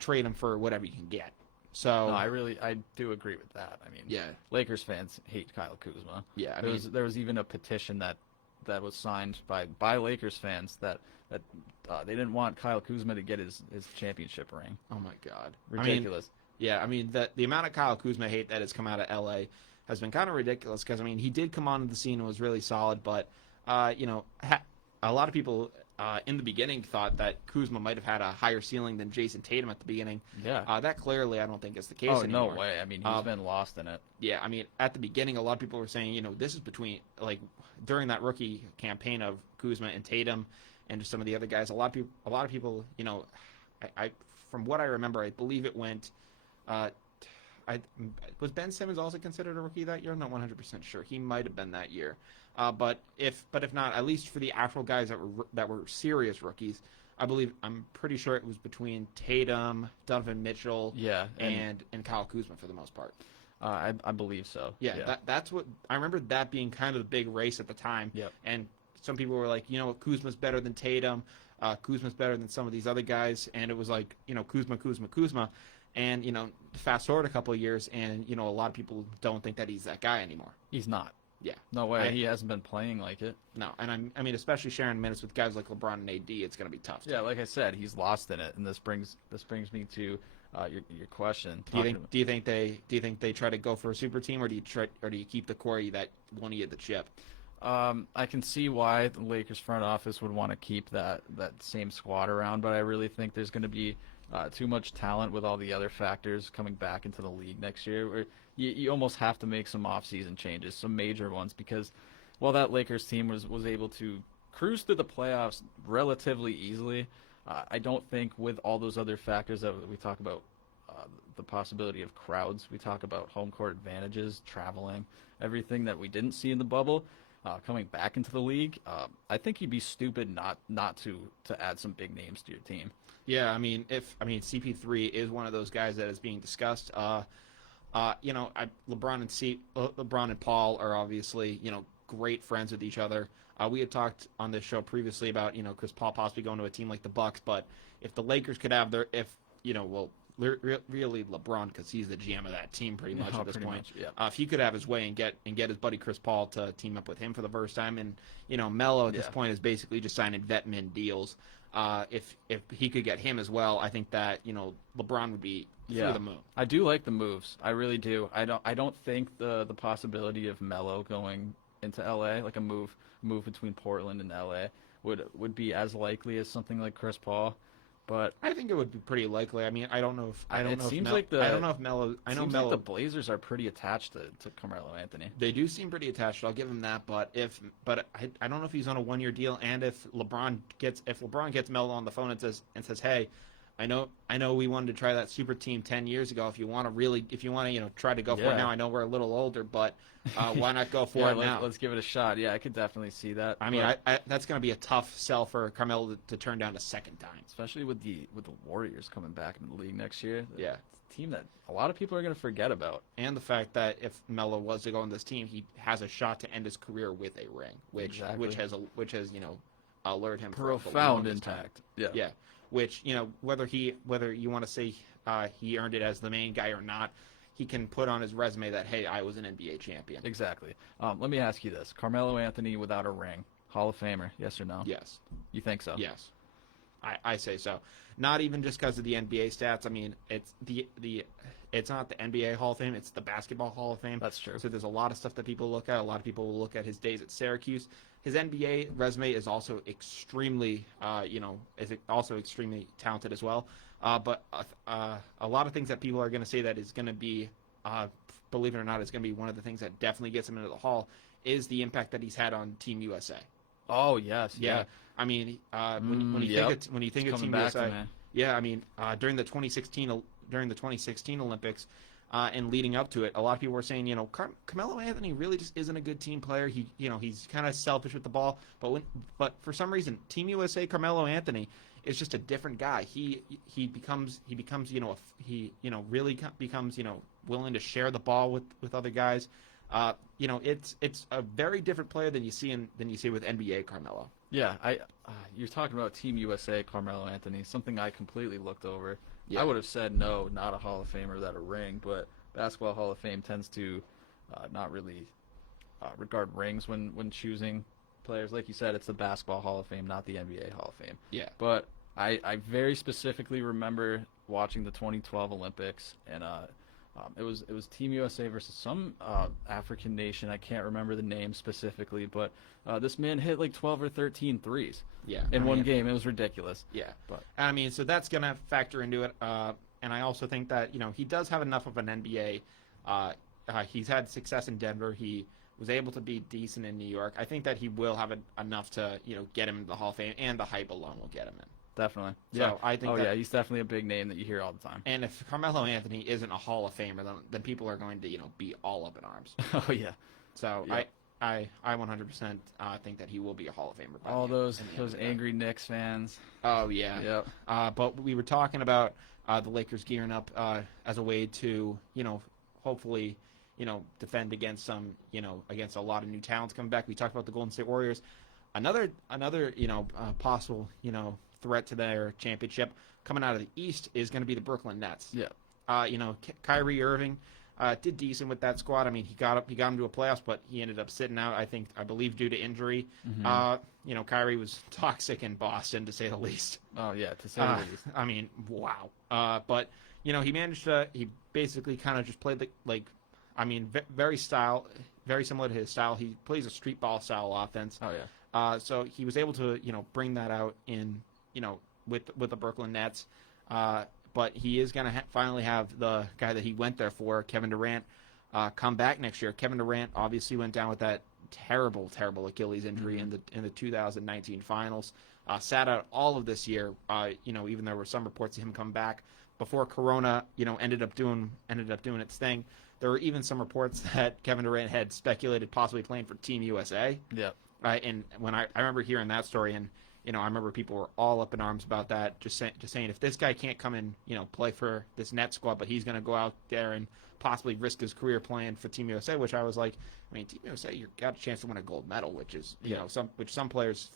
trade him for whatever you can get. So no, I do agree with that. I mean, Lakers fans hate Kyle Kuzma. Yeah, there was even a petition that was signed by Lakers fans that they didn't want Kyle Kuzma to get his championship ring. Oh my God, ridiculous. I mean the amount of Kyle Kuzma hate that has come out of LA has been kind of ridiculous, because I mean he did come onto the scene and was really solid, but a lot of people in the beginning thought that Kuzma might have had a higher ceiling than Jason Tatum at the beginning. Yeah. That clearly I don't think is the case Oh, anymore. no way. I mean, he's been lost in it. Yeah, I mean, at the beginning, a lot of people were saying, this is between, like, during that rookie campaign of Kuzma and Tatum and just some of the other guys, a lot of people, I from what I remember, I believe it went, was Ben Simmons also considered a rookie that year? I'm not 100% sure. He might have been that year. But if not, at least for the actual guys that were serious rookies, I'm pretty sure it was between Tatum, Donovan Mitchell, and Kyle Kuzma for the most part. I believe so. Yeah. That's what I remember, that being kind of the big race at the time. Yep. And some people were like, Kuzma's better than Tatum. Kuzma's better than some of these other guys. And it was like, Kuzma. And, fast forward a couple of years, and, a lot of people don't think that he's that guy anymore. He's not. Yeah. No way. He hasn't been playing like it. No. And I mean, especially sharing minutes with guys like LeBron and AD, it's going to be tough. Yeah, like I said, he's lost in it. And this brings me to your question. Do you think they try to go for a super team, or do you keep the core that won you the chip? I can see why the Lakers front office would want to keep that same squad around, but I really think there's going to be too much talent with all the other factors coming back into the league next year, where you almost have to make some off-season changes, some major ones, because while that Lakers team was able to cruise through the playoffs relatively easily, I don't think with all those other factors that we talk about, the possibility of crowds, we talk about home court advantages, traveling, everything that we didn't see in the bubble, coming back into the league, I think you'd be stupid not to add some big names to your team. Yeah, I mean, CP3 is one of those guys that is being discussed. LeBron and Paul are obviously, great friends with each other. We had talked on this show previously about, Chris Paul possibly going to a team like the Bucks, but if the Lakers could have really LeBron, because he's the GM of that team pretty much at this point. Much, yeah. If he could have his way and get his buddy Chris Paul to team up with him for the first time, and Melo at this point is basically just signing vet min deals. If he could get him as well, I think that LeBron would be through the moon. I do like the moves. I really do. I don't think the possibility of Melo going into LA, like a move between Portland and LA, would be as likely as something like Chris Paul. But I think it would be pretty likely. I mean, I don't know if Melo. I know Melo. Like the Blazers are pretty attached to Carmelo Anthony. They do seem pretty attached. I'll give him that. But I don't know if he's on a 1-year deal, and if LeBron gets Melo on the phone and says, "Hey, I know we wanted to try that super team 10 years ago. If you want to try to go for it now. I know we're a little older, but why not go for it now? Let's give it a shot." Yeah, I could definitely see that. I mean, that's going to be a tough sell for Carmelo to turn down a second time, especially with the Warriors coming back into the league next year. Yeah, it's a team that a lot of people are going to forget about. And the fact that if Melo was to go on this team, he has a shot to end his career with a ring, which has allured him profound impact. Time. Yeah. Which, whether you want to say he earned it as the main guy or not, he can put on his resume that, hey, I was an NBA champion. Exactly. Let me ask you this. Carmelo Anthony without a ring, Hall of Famer, yes or no? Yes. You think so? Yes. I say so. Not even just because of the NBA stats. I mean, it's it's not the NBA Hall of Fame, it's the Basketball Hall of Fame. That's true. So there's a lot of stuff that people look at. A lot of people will look at his days at Syracuse. His NBA resume is also extremely, extremely talented as well. But a lot of things that people are going to say that is going to be, believe it or not, is going to be one of the things that definitely gets him into the Hall is the impact that he's had on Team USA. Oh yes, yeah. I mean, when you think of Team USA, I mean, during the 2016 Olympics. And leading up to it, a lot of people were saying, Carmelo Anthony really just isn't a good team player. He's kind of selfish with the ball, but for some reason, Team USA Carmelo Anthony is just a different guy. He becomes willing to share the ball with other guys. It's a very different player than you see with NBA Carmelo. Yeah, you're talking about Team USA Carmelo Anthony, something I completely looked over. Yeah. I would have said no, not a Hall of Famer without a ring, but Basketball Hall of Fame tends to not really regard rings when choosing players. Like you said, it's the Basketball Hall of Fame, not the NBA Hall of Fame. Yeah. But I very specifically remember watching the 2012 Olympics and It was Team USA versus some African nation. I can't remember the name specifically, but this man hit like 12 or 13 threes. Yeah, in one game. It was ridiculous. Yeah, but I mean, so that's gonna factor into it. And I also think that he does have enough of an NBA. He's had success in Denver. He was able to be decent in New York. I think that he will have enough to get him into the Hall of Fame, and the hype alone will get him in. Definitely. So yeah. I think he's definitely a big name that you hear all the time. And if Carmelo Anthony isn't a Hall of Famer, then people are going to be all up in arms. Oh yeah. So yeah. I 100% think that he will be a Hall of Famer. All those angry Knicks fans. Oh yeah. Yep. But we were talking about the Lakers gearing up as a way to hopefully defend against against a lot of new talents coming back. We talked about the Golden State Warriors. Another possible threat to their championship coming out of the East is going to be the Brooklyn Nets. Yeah. Kyrie Irving did decent with that squad. I mean, he got him to a playoffs, but he ended up sitting out. I believe due to injury. Mm-hmm. Kyrie was toxic in Boston, to say the least. Oh yeah, to say the least. I mean, wow. But he managed to. He basically kind of just played very similar to his style. He plays a street ball style offense. Oh yeah. So he was able to, bring that out in, with the Brooklyn Nets. But he is going to finally have the guy that he went there for, Kevin Durant, come back next year. Kevin Durant obviously went down with that terrible, terrible Achilles injury in the 2019 finals. Sat out all of this year. Even there were some reports of him come back before Corona, ended up doing its thing. There were even some reports that Kevin Durant had speculated possibly playing for Team USA. Yeah. And when I remember hearing that story, and I remember people were all up in arms about that, just saying if this guy can't come and play for this Nets squad, but he's going to go out there and possibly risk his career playing for Team USA, which I was like, Team USA, you got a chance to win a gold medal, which is some players,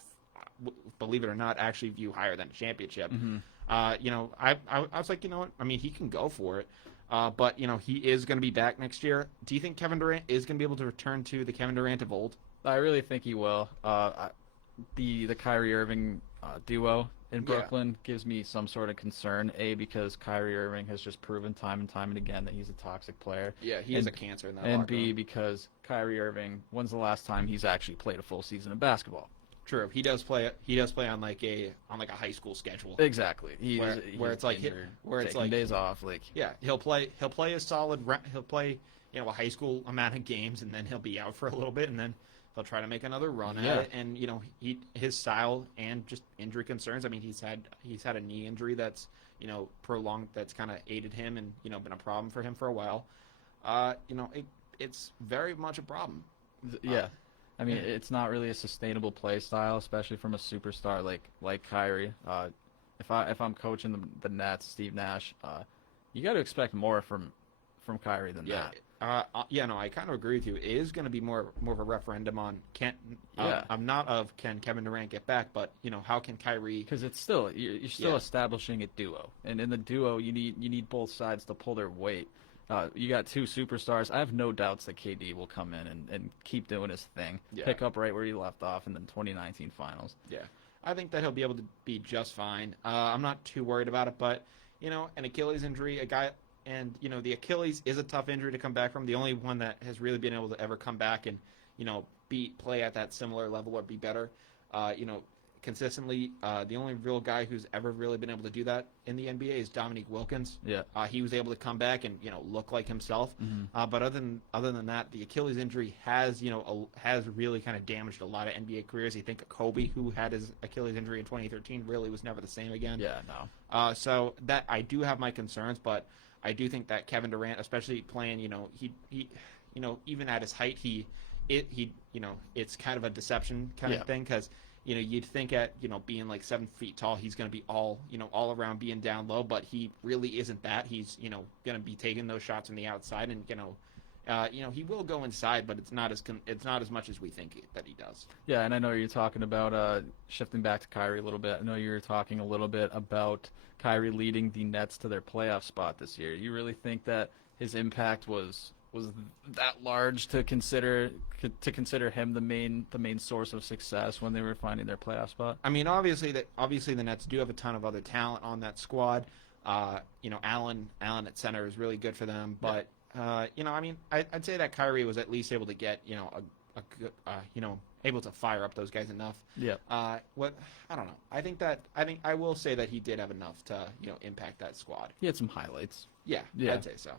believe it or not, actually view higher than a championship. Mm-hmm. I was like, he can go for it. But he is going to be back next year. Do you think Kevin Durant is going to be able to return to the Kevin Durant of old? I really think he will. The Kyrie Irving duo in Brooklyn gives me some sort of concern. A, because Kyrie Irving has just proven time and time and again that he's a toxic player. Yeah, he is a cancer in that. And B, because Kyrie Irving, when's the last time he's actually played a full season of basketball? True. He does play on like a high school schedule. Exactly. Where it's like days off. Like he'll play a solid. He'll play a high school amount of games, and then he'll be out for a little bit, and then he'll try to make another run at it. And his style and just injury concerns. I mean, he's had a knee injury that's prolonged, that's kind of aided him and been a problem for him for a while. It's very much a problem. Yeah. I mean, it's not really a sustainable play style, especially from a superstar like Kyrie. If I'm coaching the Nets, Steve Nash, you got to expect more from Kyrie than that. I kind of agree with you. It is going to be more of a referendum on can Kevin Durant get back, but how can Kyrie? Because it's still you're still establishing a duo, and in the duo you need both sides to pull their weight. You got two superstars. I have no doubts that KD will come in and keep doing his thing, pick up right where he left off in the 2019 finals. Yeah, I think that he'll be able to be just fine. I'm not too worried about it, but an Achilles injury, the Achilles is a tough injury to come back from. The only one that has really been able to ever come back and play at that similar level or be better, consistently. The only real guy who's ever really been able to do that in the NBA is Dominique Wilkins. Yeah. He was able to come back and look like himself. Mm-hmm. But other than that, the Achilles injury has really kind of damaged a lot of NBA careers. You think of Kobe, who had his Achilles injury in 2013, really was never the same again. Yeah, no. So that I do have my concerns, but I do think that Kevin Durant, especially playing, he even at his height, it's kind of a deception kind of thing, because you'd think at being like 7 feet tall, he's going to be all around being down low, but he really isn't that. He's going to be taking those shots on the outside, and he will go inside, but it's not as much as we think that he does. Yeah, and I know you're talking about shifting back to Kyrie a little bit. I know you were talking a little bit about Kyrie leading the Nets to their playoff spot this year. You really think that his impact was that large to consider him the main source of success when they were finding their playoff spot? I mean, obviously the Nets do have a ton of other talent on that squad, Allen at center is really good for them. But I'd say that Kyrie was at least able to get a good, able to fire up those guys enough. Yeah. I don't know. I think I will say that he did have enough to impact that squad. He had some highlights. Yeah. I'd say so.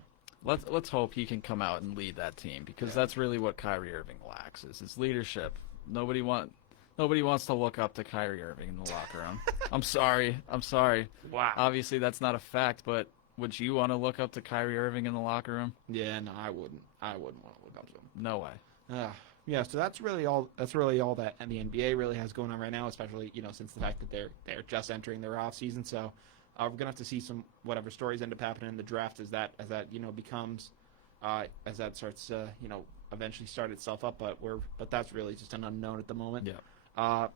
Let's hope he can come out and lead that team, because that's really what Kyrie Irving lacks, is his leadership. Nobody wants to look up to Kyrie Irving in the locker room. I'm sorry. Wow. Obviously that's not a fact, but would you want to look up to Kyrie Irving in the locker room? Yeah, no, I wouldn't. I wouldn't want to look up to him. No way. Yeah, so that's really all that the NBA really has going on right now, especially since the fact that they're just entering their off season. So we're gonna have to see some whatever stories end up happening in the draft as that becomes as that starts to eventually start itself up. But that's really just an unknown at the moment. Yeah.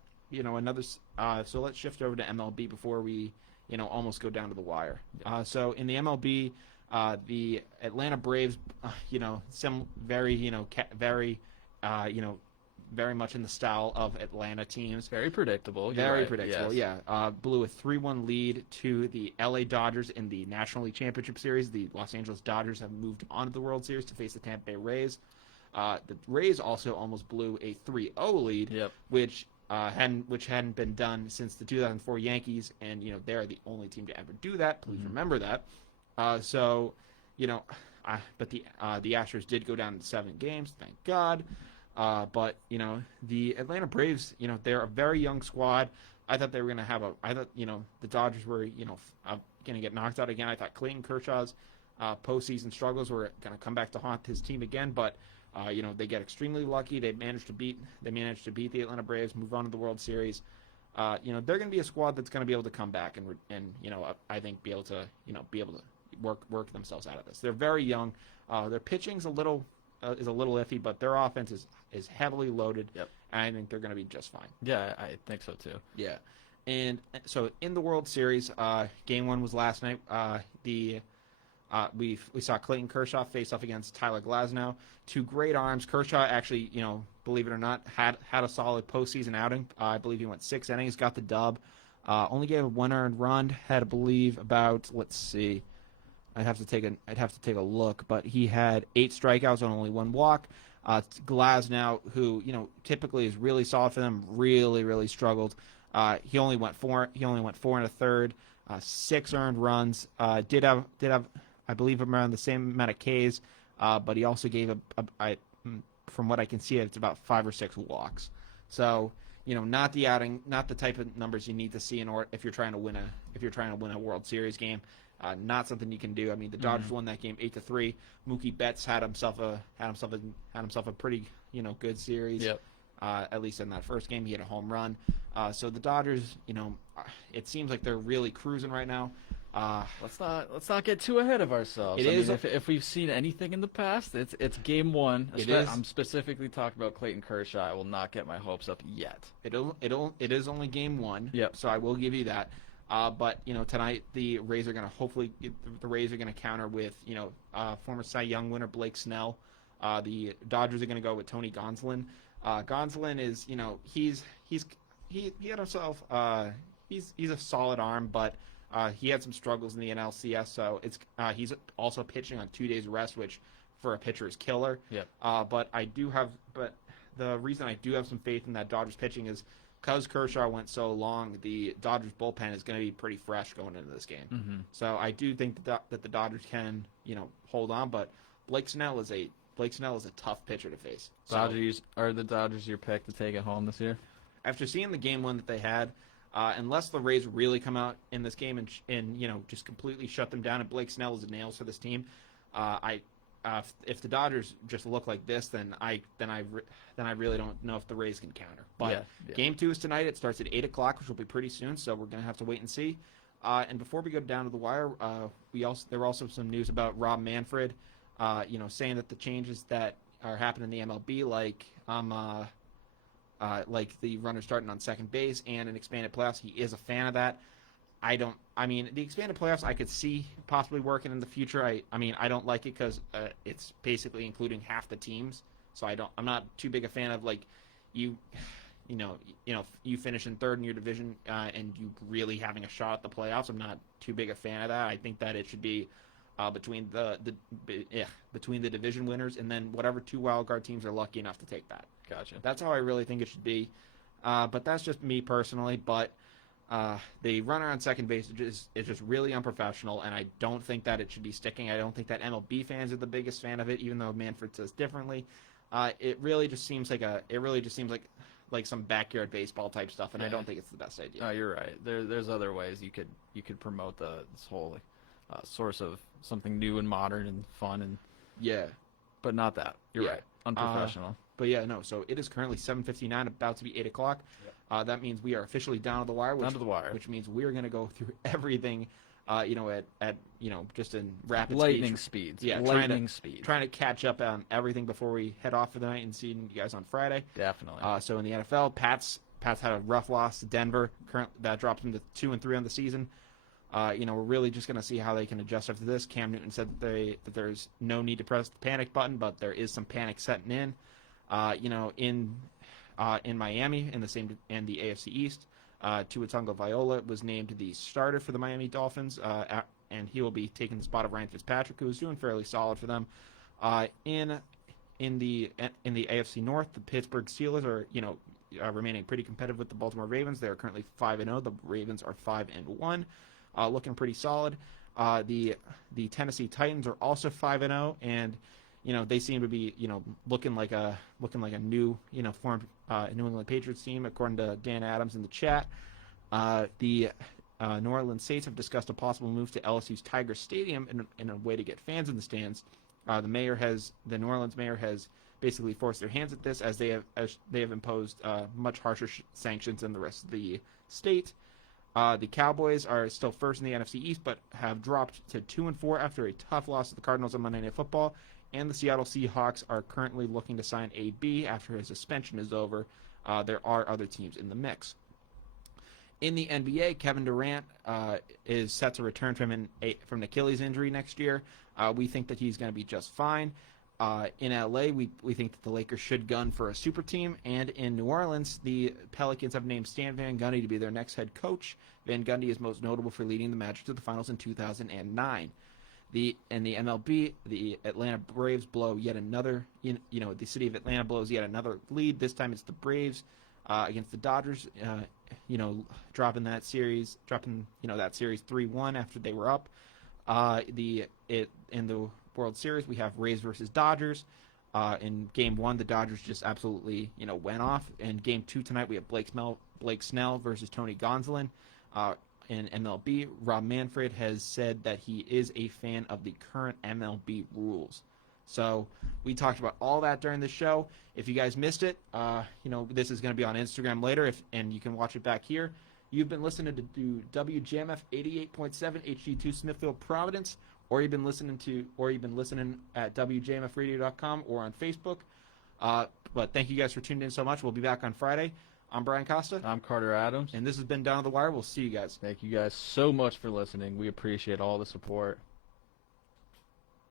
So let's shift over to MLB before we almost go down to the wire. Yeah. So in the MLB, the Atlanta Braves, very much in the style of Atlanta teams. Very predictable. Very predictable, yes. Yeah. Blew a 3-1 lead to the LA Dodgers in the National League Championship Series. The Los Angeles Dodgers have moved on to the World Series to face the Tampa Bay Rays. The Rays also almost blew a 3-0 lead, which hadn't been done since the 2004 Yankees, and they're the only team to ever do that. Please remember that. But the Astros did go down to 7 games, thank God. But the Atlanta Braves, they're a very young squad. I thought they were gonna have the Dodgers were gonna get knocked out again. I thought Clayton Kershaw's postseason struggles were gonna come back to haunt his team again, but they get extremely lucky. They managed to beat the Atlanta Braves, move on to the World Series. They're going to be a squad that's going to be able to come back and I think be able to work themselves out of this. They're very young. Their pitching's a little iffy, but their offense is heavily loaded. Yep. And I think they're going to be just fine. Yeah, I think so too. Yeah. And so in the World Series, Game 1 was last night. We saw Clayton Kershaw face off against Tyler Glasnow. 2 great arms. Kershaw actually, believe it or not, had a solid postseason outing. I believe he went 6 innings, got the dub. Only gave 1 earned run. Had, I believe, about, let's see, I'd have to take a look, but he had 8 strikeouts on only 1 walk. Glasnow, who typically is really solid for them, really struggled. He only went 4 and a third. 6 earned runs. Did have I believe around the same amount of Ks, but he also gave from what I can see, it's about 5 or 6 walks. So not the type of numbers you need to see if you're trying to win a World Series game. Not something you can do. I mean, the Dodgers won that game 8-3. Mookie Betts had himself a pretty good series. Yep. At least in that first game, he had a home run. So the Dodgers, it seems like they're really cruising right now. Let's not get too ahead of ourselves. If we've seen anything in the past, it's Game 1. I'm specifically talking about Clayton Kershaw. I will not get my hopes up yet. It is only Game 1. Yep. So I will give you that. But tonight the Rays are going to counter with former Cy Young winner Blake Snell. The Dodgers are going to go with Tony Gonsolin. Gonsolin is he had himself he's a solid arm, but he had some struggles in the NLCS, so he's also pitching on 2 days rest, which for a pitcher is killer. Yep. But the reason I do have some faith in that Dodgers pitching is because Kershaw went so long, the Dodgers bullpen is going to be pretty fresh going into this game. Mm-hmm. So I do think that the Dodgers can hold on, but Blake Snell is a tough pitcher to face. Are the Dodgers your pick to take it home this year? After seeing the Game 1 that they had, unless the Rays really come out in this game and just completely shut them down, and Blake Snell is the nails for this team, if the Dodgers just look like this, then I really don't know if the Rays can counter. But Game 2 is tonight. It starts at 8:00, which will be pretty soon. So we're gonna have to wait and see. And before we go down to the wire, there were also some news about Rob Manfred, saying that the changes that are happening in the MLB, like the runner starting on second base and an expanded playoffs, he is a fan of that. The expanded playoffs I could see possibly working in the future. I don't like it because it's basically including half the teams. So I'm not too big a fan of if you finish in third in your division and you really having a shot at the playoffs, I'm not too big a fan of that. I think that it should be between the division winners and then whatever 2 wild card teams are lucky enough to take that. Gotcha. That's how I really think it should be. But that's just me personally. But the runner on second base is just really unprofessional, and I don't think that it should be sticking. I don't think that MLB fans are the biggest fan of it, even though Manfred says differently. It really just seems like some backyard baseball type stuff, and I don't think it's the best idea. No, you're right. There's other ways you could promote this whole source of something new and modern and fun and but not that. You're right. Unprofessional. But yeah, no. So it is currently 7:59, about to be 8 o'clock. Yep. That means we are officially down to the wire. Which means we're going to go through everything, at just in rapid lightning speeds. Yeah, lightning speed. Trying to catch up on everything before we head off for the night and see you guys on Friday. Definitely. So in the NFL, Pats had a rough loss to Denver. That dropped them to 2-3 on the season. We're really just going to see how they can adjust after this. Cam Newton said that there's no need to press the panic button, but there is some panic setting in. In Miami in the AFC East, Tua Tagovailoa was named the starter for the Miami Dolphins, and he will be taking the spot of Ryan Fitzpatrick, who is doing fairly solid for them. In the AFC North, the Pittsburgh Steelers are remaining pretty competitive with the Baltimore Ravens. They are currently 5-0. The Ravens are 5-1, looking pretty solid. The Tennessee Titans are also 5-0, and they seem to be looking like a new formed New England Patriots team, according to Dan Adams in the chat. The New Orleans Saints have discussed a possible move to LSU's Tiger Stadium in a way to get fans in the stands. The New Orleans mayor has basically forced their hands at this, as they have imposed much harsher sanctions than the rest of the state. The Cowboys are still first in the NFC East, but have dropped to 2-4 after a tough loss to the Cardinals on Monday Night Football. And the Seattle Seahawks are currently looking to sign AB after his suspension is over. There are other teams in the mix. In the NBA, Kevin Durant is set to return from an Achilles injury next year. We think that he's going to be just fine. In LA, we think that the Lakers should gun for a super team. And in New Orleans, the Pelicans have named Stan Van Gundy to be their next head coach. Van Gundy is most notable for leading the Magic to the finals in 2009. In the MLB, the Atlanta Braves blow yet another. The city of Atlanta blows yet another lead. This time it's the Braves against the Dodgers. Dropping that series 3-1 after they were up. In the World Series, we have Rays versus Dodgers. In Game 1, the Dodgers just absolutely went off. In Game 2 tonight, we have Blake Snell versus Tony Gonsolin. In MLB, Rob Manfred has said that he is a fan of the current MLB rules. So we talked about all that during the show. If you guys missed it, this is going to be on Instagram later, and you can watch it back here. You've been listening to WJMF 88.7 HD2 Smithfield, Providence, or you've been listening at WJMFradio.com or on Facebook. But thank you guys for tuning in so much. We'll be back on Friday. I'm Brian Costa. I'm Carter Adams. And this has been Down to the Wire. We'll see you guys. Thank you guys so much for listening. We appreciate all the support.